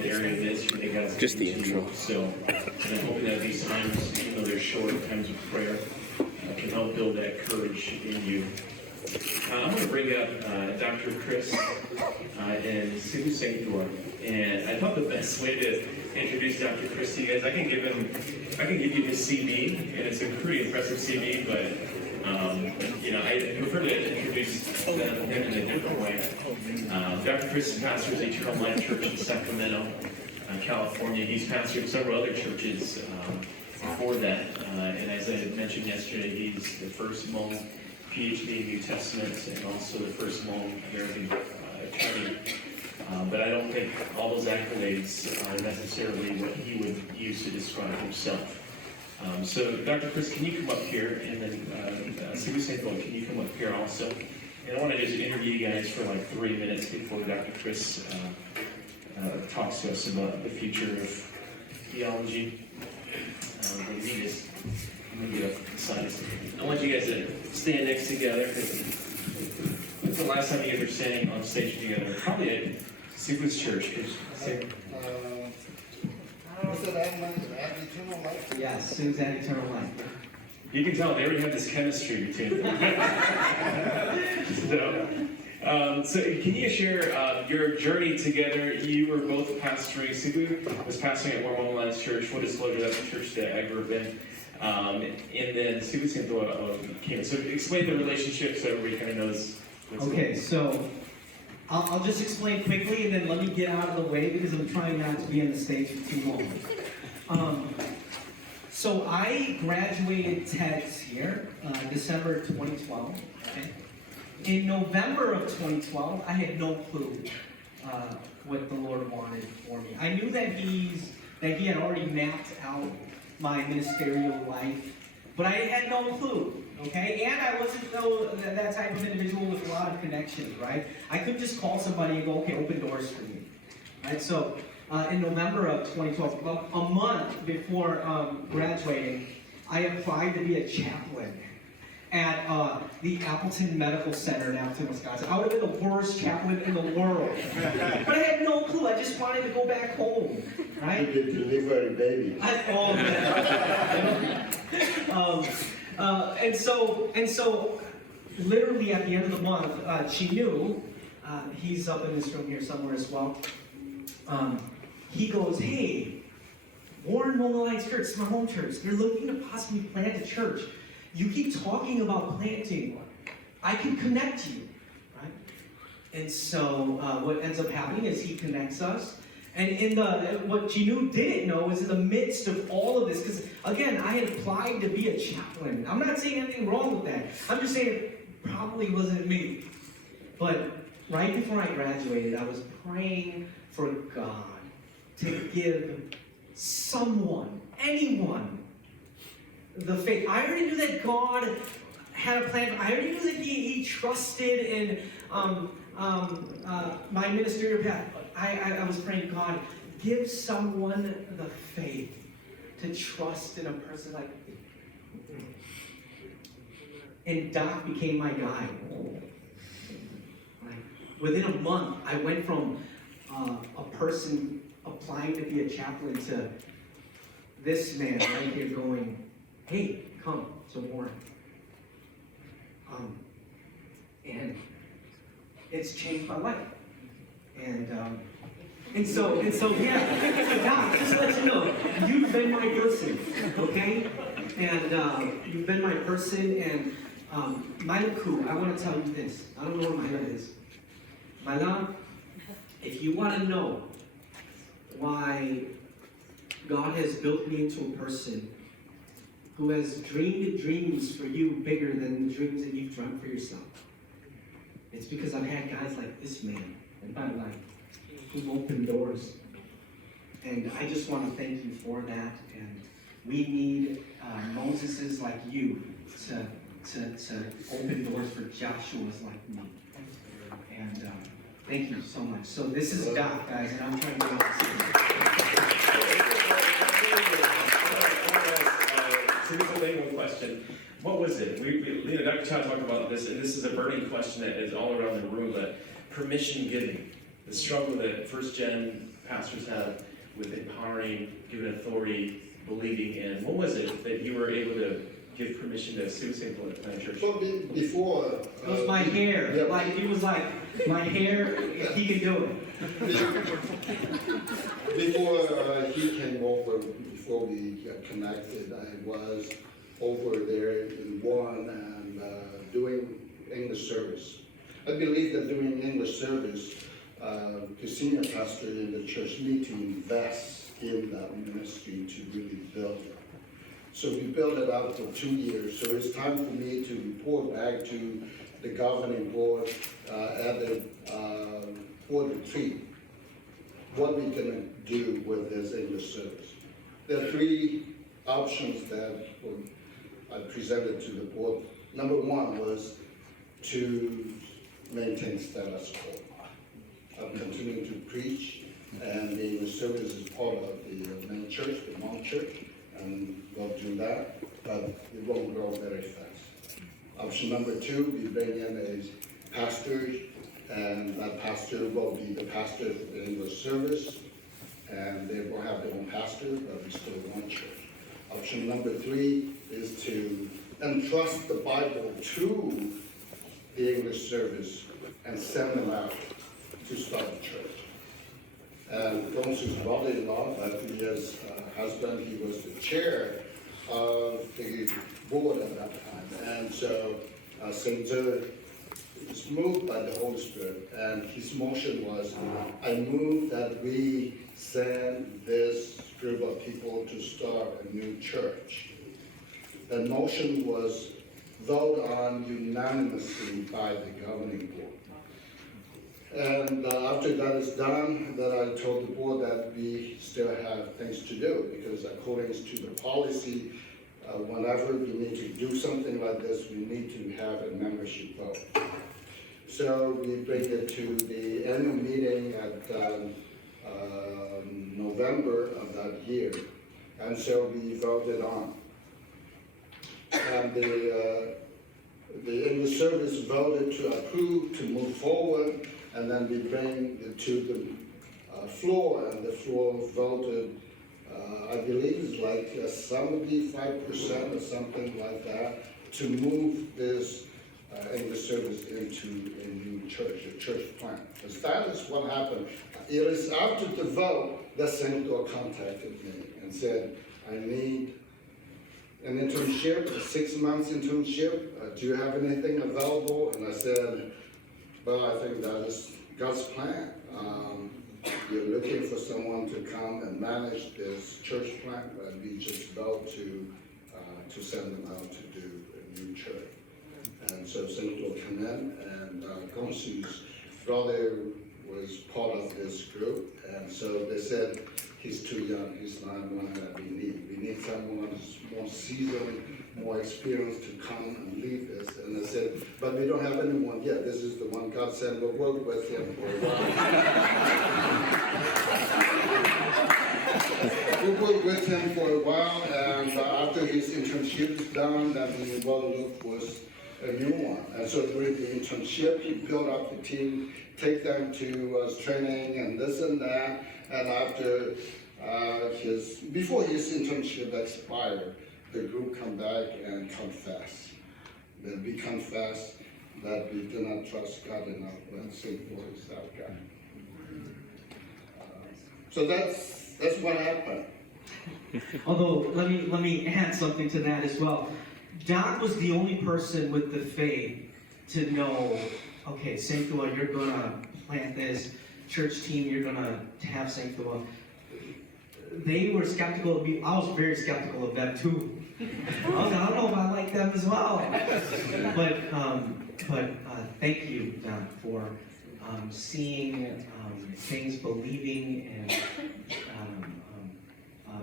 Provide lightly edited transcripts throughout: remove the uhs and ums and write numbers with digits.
the area of ministry that God's Just the given to intro. you. So I'm hoping that these times, even though they're short times of prayer, can help build that courage in you. I'm going to bring up Dr. Chris and Xeng Toua. And I thought the best way to introduce Dr. Chris to you guys, I can give you his CV, and it's a pretty impressive CV, but I prefer to introduce him in a different way. Dr. Chris pastors Eternal Life Church in Sacramento, California. He's pastored several other churches before that, and as I mentioned yesterday, he's the first Hmong PhD in New Testament and also the first Hmong American attorney. But I don't think all those accolades are necessarily what he would use to describe himself. So Dr. Chris, can you come up here? And then Xeng Toea, can you come up here also? And I want to just interview you guys for like 3 minutes before Dr. Chris talks to us about the future of theology. Let me get up beside us. I want you guys to stand next together. When's the last time you guys were standing on stage together? Probably at Yexus Church. Yes, Sue's at Eternal Life. You can tell they already have this chemistry between them. So can you share your journey together? You were both pastoring. Sibu was pastoring at Mormon Alliance Church. Full disclosure, that's the church that I grew up in. And then Xeng Toea came in. So explain the relationship so everybody kind of knows what's going on. Okay, so I'll just explain quickly and then let me get out of the way because I'm trying not to be on the stage for too long. So I graduated TEDS here, December 2012. Okay. In November of 2012, I had no clue what the Lord wanted for me. I knew that He had already mapped out my ministerial life, but I had no clue. Okay, and I wasn't that type of individual with a lot of connections, right? I couldn't just call somebody and go, okay, open doors for me, right? So in November of 2012, about a month before graduating, I applied to be a chaplain at the Appleton Medical Center in Appleton, Wisconsin. I would have been the worst chaplain in the world, but I had no clue. I just wanted to go back home, right? You did deliver a baby. And so, literally at the end of the month, she knew, he's up in this room here somewhere as well. He goes, hey, Warren Mormon Alliance Church, it's my home church. They're looking to possibly plant a church. You keep talking about planting one. I can connect you, right? And so what ends up happening is he connects us. And what Ginu didn't know is in the midst of all of this, because again, I had applied to be a chaplain. I'm not saying anything wrong with that. I'm just saying it probably wasn't me. But right before I graduated, I was praying for God to give someone, anyone, the faith. I already knew that God had a plan. I already knew that He trusted in my ministerial path. I was praying, God, give someone the faith to trust in a person like me. And Doc became my guy. Within a month, I went from a person applying to be a chaplain to this man right here going, hey, come to Warren. And it's changed my life. And so yeah, God, just to let you know, you've been my person, okay? And you've been my person, and Maiku, I want to tell you this. I don't know where Maila is. Maila, if you want to know why God has built me into a person who has dreamed dreams for you bigger than the dreams that you've dreamt for yourself, it's because I've had guys like this man in my life who've opened doors. And I just want to thank you for that. And we need Moseses like you to open doors for Joshua's like me. And thank you so much. So this is Doc, guys, and I'm trying to get off. So here's a label question. What was it? Dr. Txawj talked about this, and this is a burning question that is all around the room, but permission giving. The struggle that first gen pastors have with empowering, giving authority, believing in. What was it that you were able to give permission to Sue Simple at Plant Church? So before... It was my hair. Yeah. Like, he was like, my hair, he can do it. Before he came over, before we got connected, I was over there in Warren and doing English service. I believe that doing English service, the senior pastor in the church need to invest in that ministry to really build it. So we built it out for 2 years. So it's time for me to report back to the governing board at the board retreat. What we're gonna do with this English service. There are 3 options that I presented to the board. Number 1 was to maintain status quo. I'm continuing to preach, and the English service is part of the main church, the Mount Church, and we'll do that, but it won't grow very fast. Option number 2, we bring in a pastor, and that pastor will be the pastor of the English service, and they will have their own pastor, but we still one church. Option number 3 is to entrust the Bible to the English service and send them out to start a church. And Gongsu's brother-in-law, that he is husband, he was the chair of the board at that time. And so Xeng was moved by the Holy Spirit, and his motion was, I move that we send this group of people to start a new church. The motion was voted on unanimously by the governing board. And after that is done, then I told the board that we still have things to do, because according to the policy, whenever we need to do something like this, we need to have a membership vote. So we bring it to the annual meeting at November of that year, and so we voted on. And the English service voted to approve, to move forward, and then we bring it to the floor, and the floor voted, I believe it's like 75% or something like that, to move this English service into a new church, a church plant. Because that is what happened. It is after the vote that Xeng contacted me and said, I need an internship, a 6 months internship. Do you have anything available? And I said, well, I think that is God's plan. You're looking for someone to come and manage this church plant, but we just vote to send them out to do a new church. And so Xeng will come in, and Gongsu's brother was part of this group, and so they said, he's too young, he's not one that we need. We need someone who's more seasoned, more experienced to come and lead this. And I said, but we don't have anyone yet. This is the one God said, we'll work with him for a while. We'll work with him for a while, and after his internship is done, then we will look for a new one. And so during the internship, he built up the team, take them to training and this and that. And after before his internship expired, the group come back and confess. That we confess that we do not trust God enough when Xeng is that guy. So that's what happened. Although, let me add something to that as well. Doc was the only person with the faith to know, okay, Xeng, you're gonna plant this church team, you're gonna have Xeng. They were skeptical of me. I was very skeptical of them too. I don't know if I like them as well. But thank you, Doc, for seeing things, believing, and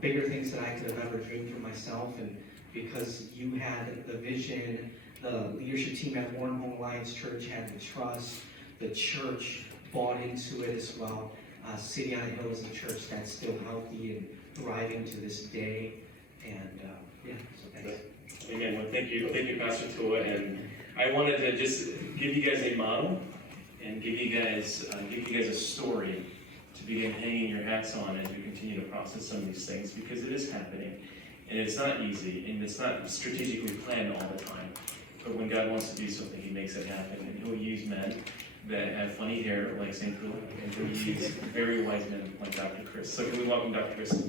bigger things that I could have ever dreamed for myself. And because you had the vision, the leadership team at Warren Home Alliance Church had the trust, the church bought into it as well. City on a Hill is a church that's still healthy and thriving to this day. And yeah, so thanks. Again, well, thank you, Pastor Toua. And I wanted to just give you guys a model and give you guys a story to begin hanging your hats on as we continue to process some of these things, because it is happening. And it's not easy, and it's not strategically planned all the time. But when God wants to do something, He makes it happen. And He'll use men that have funny hair like Xeng, and He'll use very wise men like Dr. Chris. So can we welcome Dr. Chris?